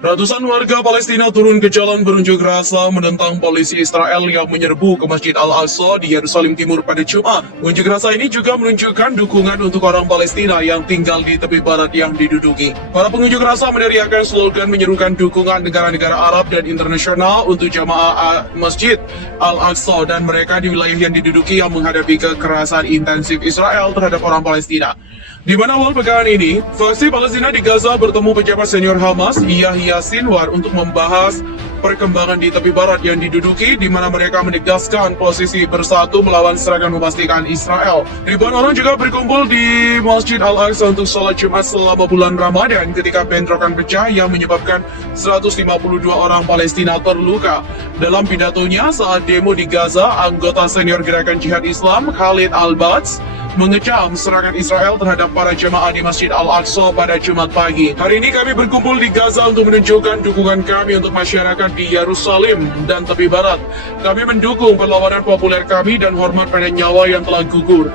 Ratusan warga Palestina turun ke jalan berunjuk rasa menentang polisi Israel yang menyerbu ke Masjid Al-Aqsa di Yerusalem Timur pada Jumat. Unjuk rasa ini juga menunjukkan dukungan untuk orang Palestina yang tinggal di tepi barat yang diduduki. Para pengunjuk rasa meneriakkan slogan menyerukan dukungan negara-negara Arab dan internasional untuk jamaah Masjid Al-Aqsa dan mereka di wilayah yang diduduki yang menghadapi kekerasan intensif Israel terhadap orang Palestina. Di mana awal pekan ini, faksi Palestina di Gaza bertemu pejabat senior Hamas, Yahya Sinwar, untuk membahas perkembangan di tepi barat yang diduduki, di mana mereka menegaskan posisi bersatu melawan serangan memastikan Israel. Ribuan orang juga berkumpul di Masjid Al-Aqsa untuk sholat Jumat selama bulan Ramadan ketika bentrokan pecah yang menyebabkan 152 orang Palestina terluka. Dalam pidatonya saat demo di Gaza, anggota senior gerakan jihad Islam Khalid Al-Bats mengecam serangan Israel terhadap para jemaah di Masjid Al-Aqsa pada Jumat pagi. Hari ini kami berkumpul di Gaza untuk menunjukkan dukungan kami untuk masyarakat di Yerusalem dan tepi barat. Kami mendukung perlawanan populer kami dan hormat pada nyawa yang telah gugur.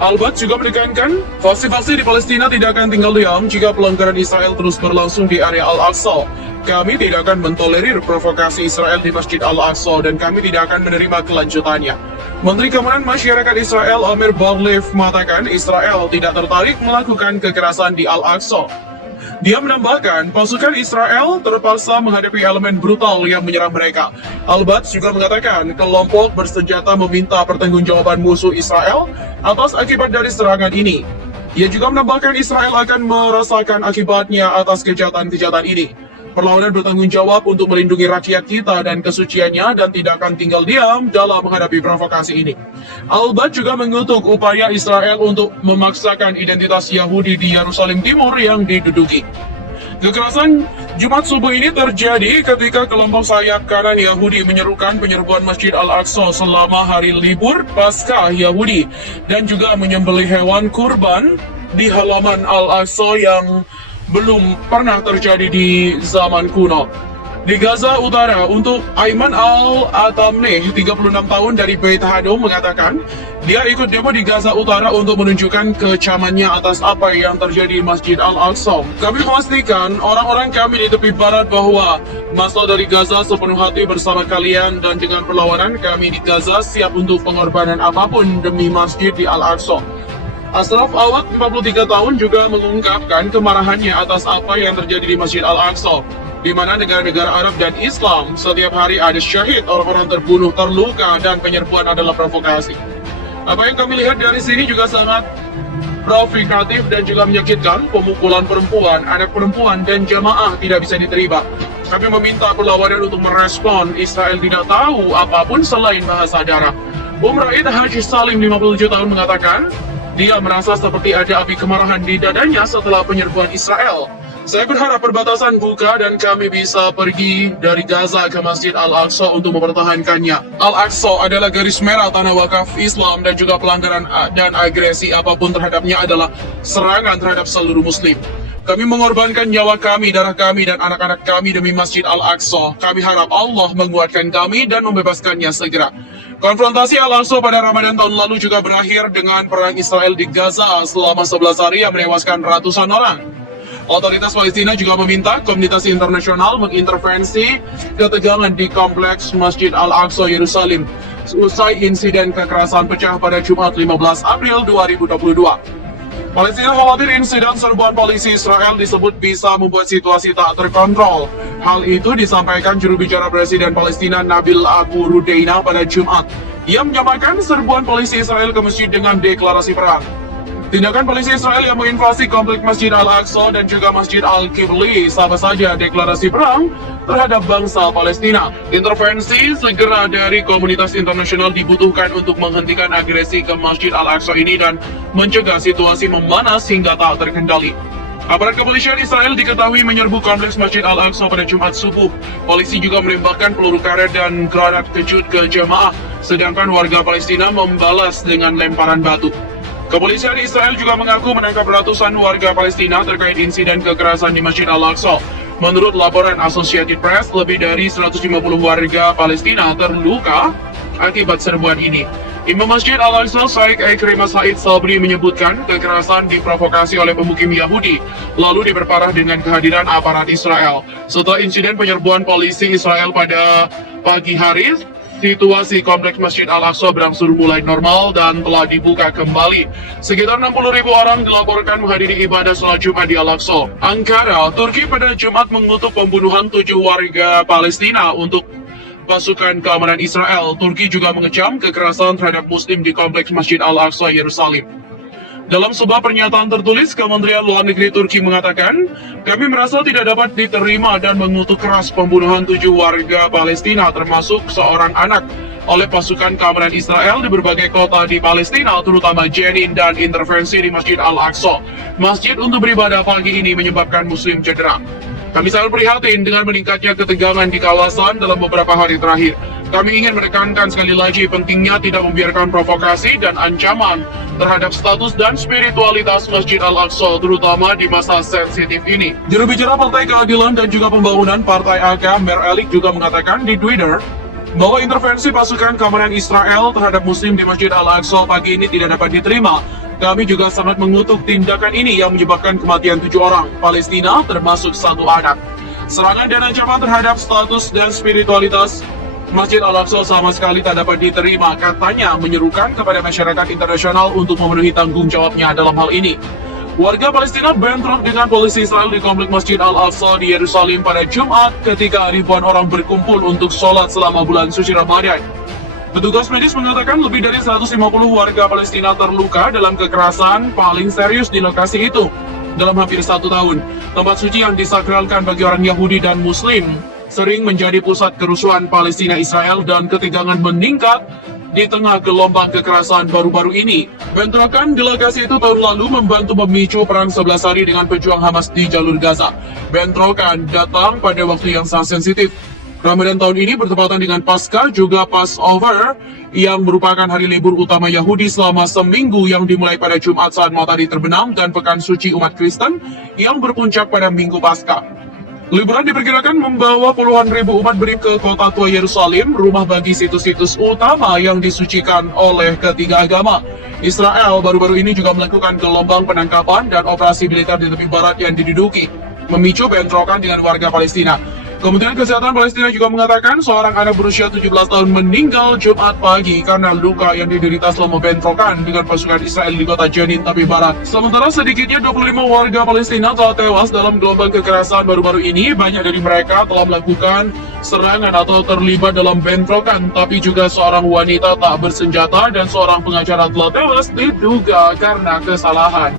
Al-Bats juga menekankan, faksi-faksi di Palestina tidak akan tinggal diam jika pelanggaran Israel terus berlangsung di area Al-Aqsa. Kami tidak akan mentolerir provokasi Israel di Masjid Al-Aqsa dan kami tidak akan menerima kelanjutannya. Menteri Keamanan Masyarakat Israel Amir Bar-Lev mengatakan Israel tidak tertarik melakukan kekerasan di Al-Aqsa. Dia menambahkan, pasukan Israel terpaksa menghadapi elemen brutal yang menyerang mereka. Al-Bats juga mengatakan, kelompok bersenjata meminta pertanggungjawaban musuh Israel atas akibat dari serangan ini. Ia juga menambahkan Israel akan merasakan akibatnya atas kejahatan-kejahatan ini. Perlawanan bertanggung jawab untuk melindungi rakyat kita dan kesuciannya dan tidak akan tinggal diam dalam menghadapi provokasi ini. Al-Bats juga mengutuk upaya Israel untuk memaksakan identitas Yahudi di Yerusalem Timur yang diduduki. Kekerasan Jumat subuh ini terjadi ketika kelompok sayap kanan Yahudi menyerukan penyerbuan Masjid Al-Aqsa selama hari libur Paskah Yahudi dan juga menyembelih hewan kurban di halaman Al-Aqsa yang belum pernah terjadi di zaman kuno. Di Gaza Utara, untuk Ayman Al-Atamneh, 36 tahun dari Beit Hadom, mengatakan dia ikut demo di Gaza Utara untuk menunjukkan kecamannya atas apa yang terjadi di Masjid Al-Aqsa. Kami memastikan orang-orang kami di tepi barat bahwa masa dari Gaza sepenuh hati bersama kalian dan dengan perlawanan kami di Gaza siap untuk pengorbanan apapun demi Masjid di Al-Aqsa. Ashraf Awad, 53 tahun, juga mengungkapkan kemarahannya atas apa yang terjadi di Masjid Al-Aqsa, di mana negara-negara Arab dan Islam setiap hari ada syahid, orang-orang terbunuh, terluka, dan penyerbuan adalah provokasi. Apa yang kami lihat dari sini juga sangat provokatif dan juga menyakitkan. Pemukulan perempuan, anak perempuan, dan jamaah tidak bisa diterima. Kami meminta perlawanan untuk merespon. Israel tidak tahu apapun selain bahasa darah. Raid Haji Salim, 57 tahun, mengatakan dia merasa seperti ada api kemarahan di dadanya setelah penyerbuan Israel. Saya berharap perbatasan buka dan kami bisa pergi dari Gaza ke Masjid Al-Aqsa untuk mempertahankannya. Al-Aqsa adalah garis merah tanah wakaf Islam dan juga pelanggaran dan agresi apapun terhadapnya adalah serangan terhadap seluruh muslim. Kami mengorbankan nyawa kami, darah kami, dan anak-anak kami demi Masjid Al-Aqsa. Kami harap Allah menguatkan kami dan membebaskannya segera. Konfrontasi Al-Aqsa pada Ramadan tahun lalu juga berakhir dengan perang Israel di Gaza selama 11 hari yang menewaskan ratusan orang. Otoritas Palestina juga meminta komunitas internasional mengintervensi ketegangan di kompleks Masjid Al-Aqsa Yerusalem usai insiden kekerasan pecah pada Jumat 15 April 2022. Palestina khawatir insiden serbuan polisi Israel disebut bisa membuat situasi tak terkontrol. Hal itu disampaikan juru bicara Presiden Palestina Nabil Abu Rudeina pada Jumat. Ia menyamakan serbuan polisi Israel ke masjid dengan deklarasi perang. Tindakan polisi Israel yang menginvasi kompleks Masjid Al-Aqsa dan juga Masjid Al-Qibli sama saja deklarasi perang terhadap bangsa Palestina. Intervensi segera dari komunitas internasional dibutuhkan untuk menghentikan agresi ke Masjid Al-Aqsa ini dan mencegah situasi memanas hingga tak terkendali. Aparat kepolisian Israel diketahui menyerbu kompleks Masjid Al-Aqsa pada Jumat subuh. Polisi juga menembakkan peluru karet dan granat kejut ke jemaah, sedangkan warga Palestina membalas dengan lemparan batu. Kepolisian Israel juga mengaku menangkap ratusan warga Palestina terkait insiden kekerasan di Masjid Al-Aqsa. Menurut laporan Associated Press, lebih dari 150 warga Palestina terluka akibat serbuan ini. Imam Masjid Al-Aqsa Syekh Ikrimah Said Sabri menyebutkan kekerasan diprovokasi oleh pemukim Yahudi, lalu diperparah dengan kehadiran aparat Israel. Setelah insiden penyerbuan polisi Israel pada pagi hari, situasi kompleks Masjid Al-Aqsa berangsur mulai normal dan telah dibuka kembali. Sekitar 60.000 orang dilaporkan menghadiri ibadah sholat Jumat di Al-Aqsa. Ankara, Turki pada Jumat mengutuk pembunuhan 7 warga Palestina untuk pasukan keamanan Israel. Turki juga mengecam kekerasan terhadap Muslim di kompleks Masjid Al-Aqsa, Yerusalem. Dalam sebuah pernyataan tertulis, Kementerian Luar Negeri Turki mengatakan, kami merasa tidak dapat diterima dan mengutuk keras pembunuhan 7 warga Palestina, termasuk seorang anak, oleh pasukan keamanan Israel di berbagai kota di Palestina, terutama Jenin, dan intervensi di Masjid Al-Aqsa. Masjid untuk beribadah pagi ini menyebabkan Muslim cedera. Kami sangat prihatin dengan meningkatnya ketegangan di kawasan dalam beberapa hari terakhir. Kami ingin menekankan sekali lagi pentingnya tidak membiarkan provokasi dan ancaman terhadap status dan spiritualitas Masjid Al-Aqsa, terutama di masa sensitif ini. Juru bicara Partai Keadilan dan juga Pembangunan Partai AK, Mer Elik, juga mengatakan di Twitter bahwa intervensi pasukan keamanan Israel terhadap Muslim di Masjid Al-Aqsa pagi ini tidak dapat diterima. Kami juga sangat mengutuk tindakan ini yang menyebabkan kematian 7 orang Palestina, termasuk 1 anak. Serangan dan ancaman terhadap status dan spiritualitas Masjid Al-Aqsa sama sekali tak dapat diterima, katanya, menyerukan kepada masyarakat internasional untuk memenuhi tanggung jawabnya dalam hal ini. Warga Palestina bentrok dengan polisi Israel di kompleks Masjid Al-Aqsa di Yerusalem pada Jumat ketika ribuan orang berkumpul untuk sholat selama bulan suci Ramadan. Petugas medis mengatakan lebih dari 150 warga Palestina terluka dalam kekerasan paling serius di lokasi itu dalam hampir 1 tahun. Tempat suci yang disakralkan bagi orang Yahudi dan Muslim sering menjadi pusat kerusuhan Palestina Israel dan ketegangan meningkat di tengah gelombang kekerasan baru-baru ini. Bentrokan di lokasi itu tahun lalu membantu memicu perang 11 hari dengan pejuang Hamas di jalur Gaza. Bentrokan datang pada waktu yang sangat sensitif. Ramadan tahun ini bertepatan dengan Paskah, juga Passover, yang merupakan hari libur utama Yahudi selama seminggu yang dimulai pada Jumat saat matahari terbenam, dan pekan suci umat Kristen yang berpuncak pada Minggu Paskah. Liburan diperkirakan membawa puluhan ribu umat beri ke kota tua Yerusalem, rumah bagi situs-situs utama yang disucikan oleh ketiga agama. Israel baru-baru ini juga melakukan gelombang penangkapan dan operasi militer di tepi barat yang diduduki, memicu bentrokan dengan warga Palestina. Kementerian Kesehatan Palestina juga mengatakan seorang anak berusia 17 tahun meninggal Jumat pagi karena luka yang diderita selama bentrokan dengan pasukan Israel di kota Jenin, tepi barat. Sementara sedikitnya 25 warga Palestina telah tewas dalam gelombang kekerasan baru-baru ini. Banyak dari mereka telah melakukan serangan atau terlibat dalam bentrokan, tapi juga seorang wanita tak bersenjata dan seorang pengacara telah tewas diduga karena kesalahan.